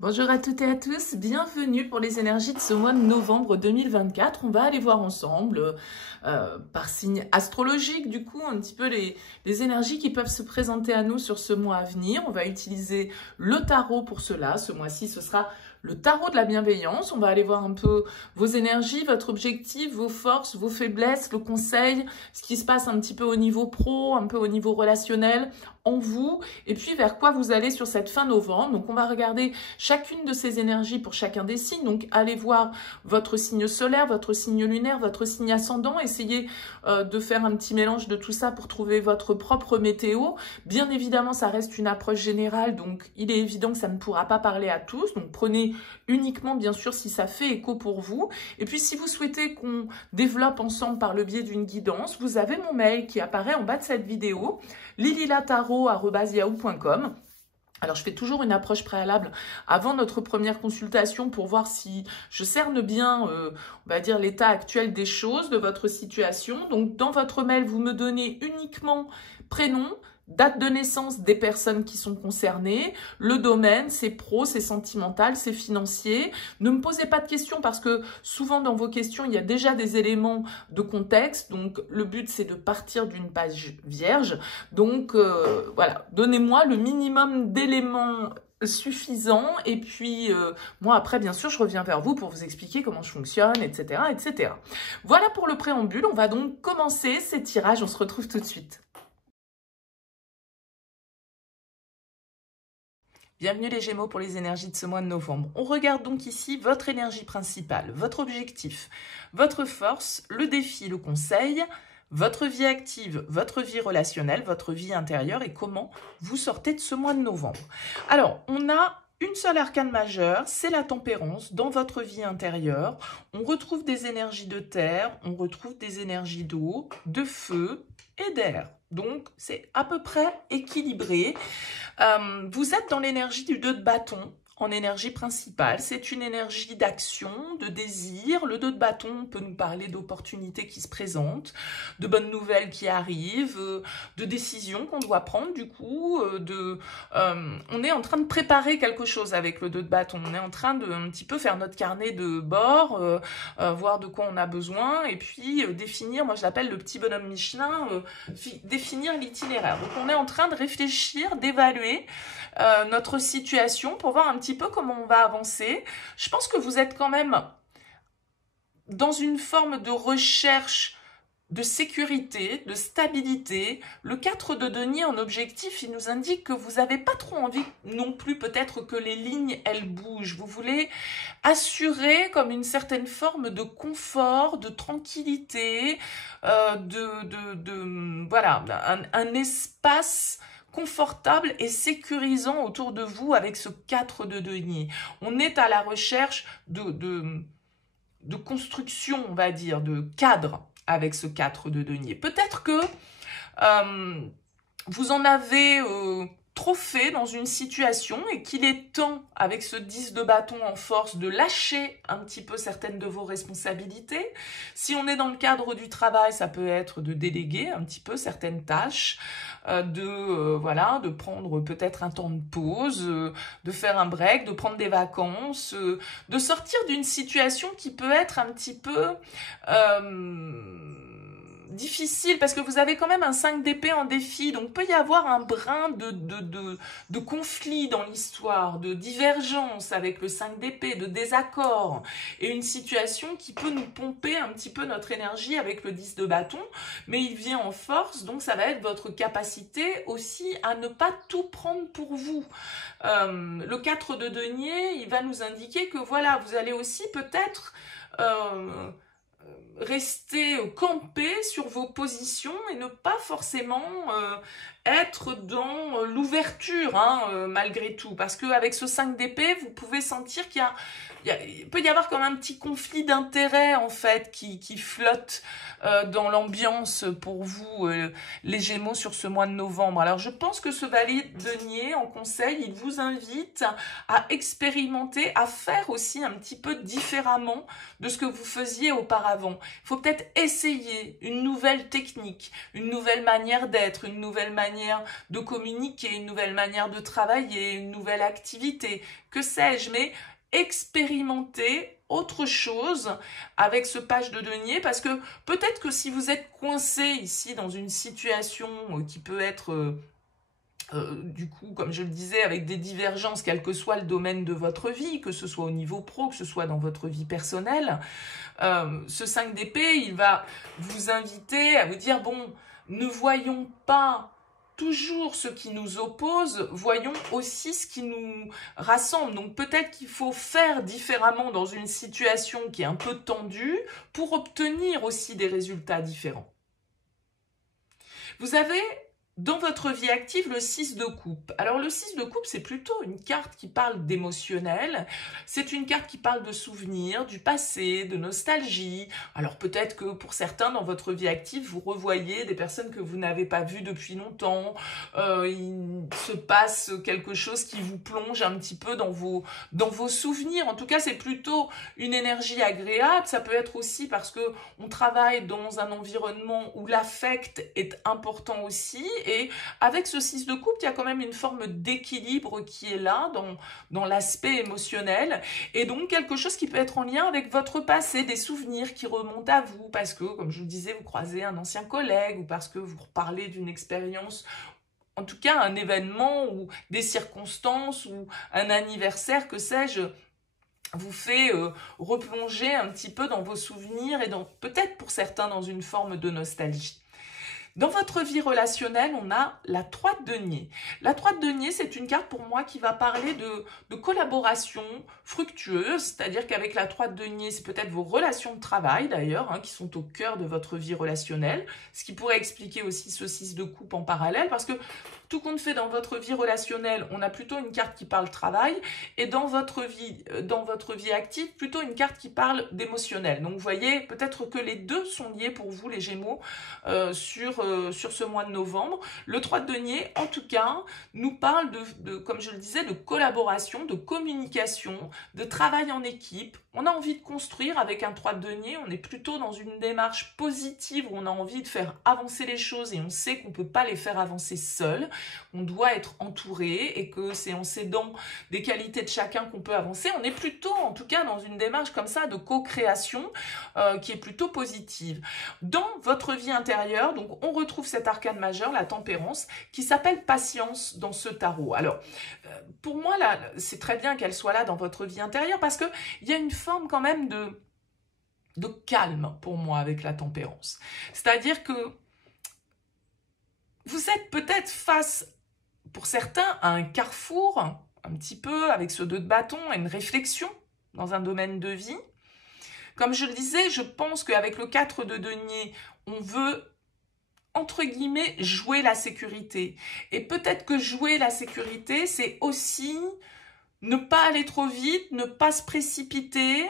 Bonjour à toutes et à tous, bienvenue pour les énergies de ce mois de novembre 2024. On va aller voir ensemble, par signe astrologique, du coup, un petit peu les énergies qui peuvent se présenter à nous sur ce mois à venir. On va utiliser le tarot pour cela. Ce mois-ci, ce sera le tarot de la bienveillance. On va aller voir un peu vos énergies, votre objectif, vos forces, vos faiblesses, le conseil, ce qui se passe un petit peu au niveau pro, un peu au niveau relationnel en vous, et puis vers quoi vous allez sur cette fin novembre. Donc on va regarder chacune de ces énergies pour chacun des signes. Donc allez voir votre signe solaire, votre signe lunaire, votre signe ascendant. Essayez de faire un petit mélange de tout ça pour trouver votre propre météo. Bien évidemment, ça reste une approche générale, donc il est évident que ça ne pourra pas parler à tous. Donc prenez uniquement, bien sûr, si ça fait écho pour vous. Et puis si vous souhaitez qu'on développe ensemble par le biais d'une guidance, vous avez mon mail qui apparaît en bas de cette vidéo, lililataro@yahoo.com. Alors, je fais toujours une approche préalable avant notre première consultation pour voir si je cerne bien, on va dire, l'état actuel des choses, de votre situation. Donc, dans votre mail, vous me donnez uniquement prénom, date de naissance des personnes qui sont concernées, le domaine, c'est pro, c'est sentimental, c'est financier. Ne me posez pas de questions parce que souvent dans vos questions, il y a déjà des éléments de contexte. Donc, le but, c'est de partir d'une page vierge. Donc, voilà, donnez-moi le minimum d'éléments suffisants. Et puis, moi, après, bien sûr, je reviens vers vous pour vous expliquer comment je fonctionne, etc., etc. Voilà pour le préambule. On va donc commencer ces tirages. On se retrouve tout de suite. Bienvenue les Gémeaux pour les énergies de ce mois de novembre. On regarde donc ici votre énergie principale, votre objectif, votre force, le défi, le conseil, votre vie active, votre vie relationnelle, votre vie intérieure et comment vous sortez de ce mois de novembre. Alors, on a une seule arcane majeure, c'est la tempérance dans votre vie intérieure. On retrouve des énergies de terre, on retrouve des énergies d'eau, de feu et d'air. Donc, c'est à peu près équilibré. Vous êtes dans l'énergie du 2 de bâton, en énergie principale. C'est une énergie d'action, de désir. Le 2 de bâton peut nous parler d'opportunités qui se présentent, de bonnes nouvelles qui arrivent, de décisions qu'on doit prendre du coup. On est en train de préparer quelque chose avec le 2 de bâton. On est en train de un petit peu faire notre carnet de bord, voir de quoi on a besoin et puis définir, moi je l'appelle le petit bonhomme Michelin, définir l'itinéraire. Donc on est en train de réfléchir, d'évaluer notre situation pour voir un petit peu comment on va avancer. Je pense que vous êtes quand même dans une forme de recherche de sécurité, de stabilité. Le 4 de denier en objectif, il nous indique que vous n'avez pas trop envie non plus peut-être que les lignes, elles bougent. Vous voulez assurer comme une certaine forme de confort, de tranquillité, voilà, un espace confortable et sécurisant autour de vous avec ce 4 de denier. On est à la recherche de construction, on va dire, de cadre avec ce 4 de denier. Peut-être que vous en avez trop fait dans une situation et qu'il est temps, avec ce 10 de bâton en force, de lâcher un petit peu certaines de vos responsabilités. Si on est dans le cadre du travail, ça peut être de déléguer un petit peu certaines tâches, voilà, de prendre peut-être un temps de pause, de faire un break, de prendre des vacances, de sortir d'une situation qui peut être un petit peu difficile parce que vous avez quand même un 5 d'épée en défi, donc peut y avoir un brin de conflit dans l'histoire, de divergence avec le 5 d'épée, de désaccord et une situation qui peut nous pomper un petit peu notre énergie avec le 10 de bâton, mais il vient en force, donc ça va être votre capacité aussi à ne pas tout prendre pour vous. Le 4 de denier, il va nous indiquer que voilà, vous allez aussi peut-être rester campé sur vos positions et ne pas forcément être dans l'ouverture, hein, malgré tout. Parce qu'avec ce 5 d'épée, vous pouvez sentir qu'il peut y avoir comme un petit conflit d'intérêts, en fait, qui flotte dans l'ambiance pour vous, les Gémeaux, sur ce mois de novembre. Alors, je pense que ce valet denier, en conseil, il vous invite à expérimenter, à faire aussi un petit peu différemment de ce que vous faisiez auparavant. Il faut peut-être essayer une nouvelle technique, une nouvelle manière d'être, une nouvelle manière de communiquer, une nouvelle manière de travailler, une nouvelle activité, que sais-je, mais expérimenter autre chose avec ce page de denier, parce que peut-être que si vous êtes coincé ici dans une situation qui peut être du coup, comme je le disais, avec des divergences, quel que soit le domaine de votre vie, que ce soit au niveau pro, que ce soit dans votre vie personnelle, ce 5 d'épée, il va vous inviter à vous dire, bon, ne voyons pas toujours ce qui nous oppose, voyons aussi ce qui nous rassemble. Donc peut-être qu'il faut faire différemment dans une situation qui est un peu tendue pour obtenir aussi des résultats différents. Vous avez dans votre vie active le 6 de coupe. Alors le 6 de coupe, c'est plutôt une carte qui parle d'émotionnel. C'est une carte qui parle de souvenirs, du passé, de nostalgie. Alors peut-être que pour certains, dans votre vie active, vous revoyez des personnes que vous n'avez pas vues depuis longtemps. Il se passe quelque chose qui vous plonge un petit peu dans vos souvenirs. En tout cas, c'est plutôt une énergie agréable. Ça peut être aussi parce que on travaille dans un environnement où l'affect est important aussi. Et avec ce 6 de coupe, il y a quand même une forme d'équilibre qui est là dans l'aspect émotionnel. Et donc, quelque chose qui peut être en lien avec votre passé, des souvenirs qui remontent à vous, parce que, comme je vous disais, vous croisez un ancien collègue ou parce que vous reparlez d'une expérience, en tout cas un événement ou des circonstances ou un anniversaire, que sais-je, vous fait replonger un petit peu dans vos souvenirs et peut-être pour certains dans une forme de nostalgie. Dans votre vie relationnelle, on a la 3 de denier. La 3 de denier, c'est une carte pour moi qui va parler de collaboration fructueuse, c'est-à-dire qu'avec la 3 de denier, c'est peut-être vos relations de travail d'ailleurs, qui sont au cœur de votre vie relationnelle, ce qui pourrait expliquer aussi ce 6 de coupe en parallèle, parce que tout compte fait dans votre vie relationnelle, on a plutôt une carte qui parle travail, et dans votre vie active, plutôt une carte qui parle d'émotionnel. Donc vous voyez, peut-être que les deux sont liés pour vous, les Gémeaux, sur ce mois de novembre. Le 3 de denier, en tout cas, nous parle comme je le disais, de collaboration, de communication, de travail en équipe. On a envie de construire avec un 3 de denier, on est plutôt dans une démarche positive où on a envie de faire avancer les choses et on sait qu'on ne peut pas les faire avancer seul. On doit être entouré et que c'est en s'aidant des qualités de chacun qu'on peut avancer. On est plutôt, en tout cas, dans une démarche comme ça de co-création qui est plutôt positive. Dans votre vie intérieure, donc on retrouve cet arcane majeur, la tempérance, qui s'appelle patience dans ce tarot. Alors, pour moi, là, c'est très bien qu'elle soit là dans votre vie intérieure parce qu'il y a une forme quand même de calme pour moi avec la tempérance. C'est-à-dire que vous êtes peut-être face, pour certains, à un carrefour, un petit peu avec ce 2 de bâton, à une réflexion dans un domaine de vie. Comme je le disais, je pense qu'avec le 4 de denier, on veut, entre guillemets, jouer la sécurité. Et peut-être que jouer la sécurité, c'est aussi ne pas aller trop vite, ne pas se précipiter,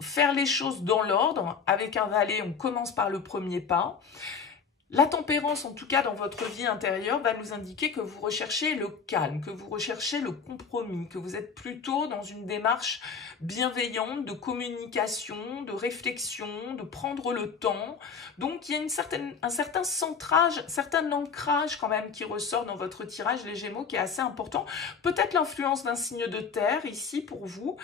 faire les choses dans l'ordre. Avec un valet, on commence par le premier pas. La tempérance, en tout cas dans votre vie intérieure, va nous indiquer que vous recherchez le calme, que vous recherchez le compromis, que vous êtes plutôt dans une démarche bienveillante de communication, de réflexion, de prendre le temps. Donc il y a un certain centrage, un certain ancrage quand même qui ressort dans votre tirage, les Gémeaux, qui est assez important. Peut-être l'influence d'un signe de terre ici pour vous.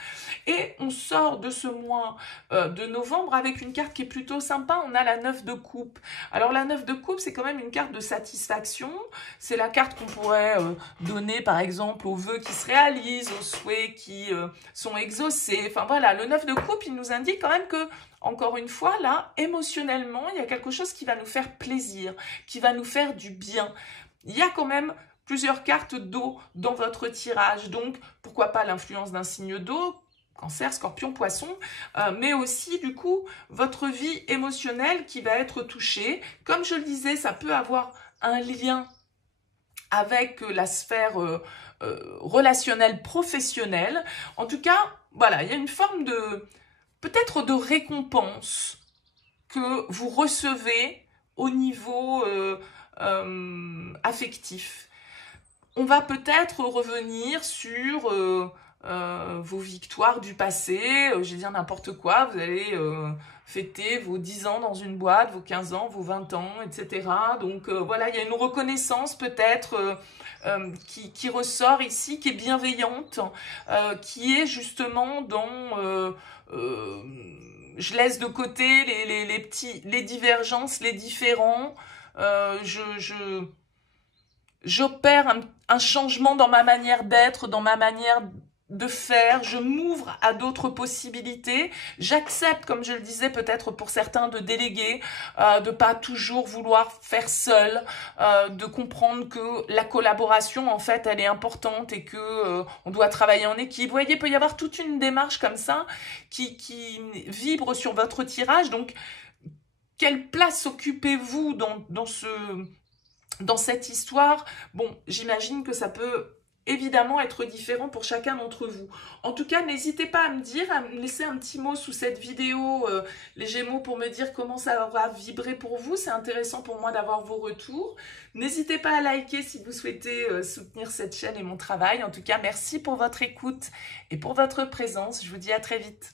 Et on sort de ce mois de novembre avec une carte qui est plutôt sympa. On a la 9 de coupe. Alors la 9 de coupe, c'est quand même une carte de satisfaction. C'est la carte qu'on pourrait donner, par exemple, aux vœux qui se réalisent, aux souhaits qui sont exaucés. Enfin voilà, le 9 de coupe, il nous indique quand même que, encore une fois, là, émotionnellement, il y a quelque chose qui va nous faire plaisir, qui va nous faire du bien. Il y a quand même plusieurs cartes d'eau dans votre tirage. Donc, pourquoi pas l'influence d'un signe d'eau, Cancer, Scorpion, Poisson, mais aussi du coup votre vie émotionnelle qui va être touchée. Comme je le disais, ça peut avoir un lien avec la sphère relationnelle professionnelle. En tout cas, voilà, il y a une forme de peut-être de récompense que vous recevez au niveau affectif. On va peut-être revenir sur vos victoires du passé, je vais dire n'importe quoi, vous allez fêter vos 10 ans dans une boîte, vos 15 ans, vos 20 ans, etc. Donc voilà, il y a une reconnaissance peut-être qui ressort ici, qui est bienveillante, qui est justement dans... je laisse de côté les divergences, les différends. J'opère un changement dans ma manière d'être, dans ma manière de faire, je m'ouvre à d'autres possibilités, j'accepte, comme je le disais peut-être pour certains, de déléguer, de pas toujours vouloir faire seul, de comprendre que la collaboration en fait elle est importante et que on doit travailler en équipe. Vous voyez, il peut y avoir toute une démarche comme ça qui vibre sur votre tirage. Donc quelle place occupez-vous dans cette histoire? Bon, j'imagine que ça peut évidemment être différent pour chacun d'entre vous. En tout cas, n'hésitez pas à me dire, à me laisser un petit mot sous cette vidéo, les Gémeaux, pour me dire comment ça va vibrer pour vous. C'est intéressant pour moi d'avoir vos retours. N'hésitez pas à liker si vous souhaitez soutenir cette chaîne et mon travail. En tout cas, merci pour votre écoute et pour votre présence. Je vous dis à très vite.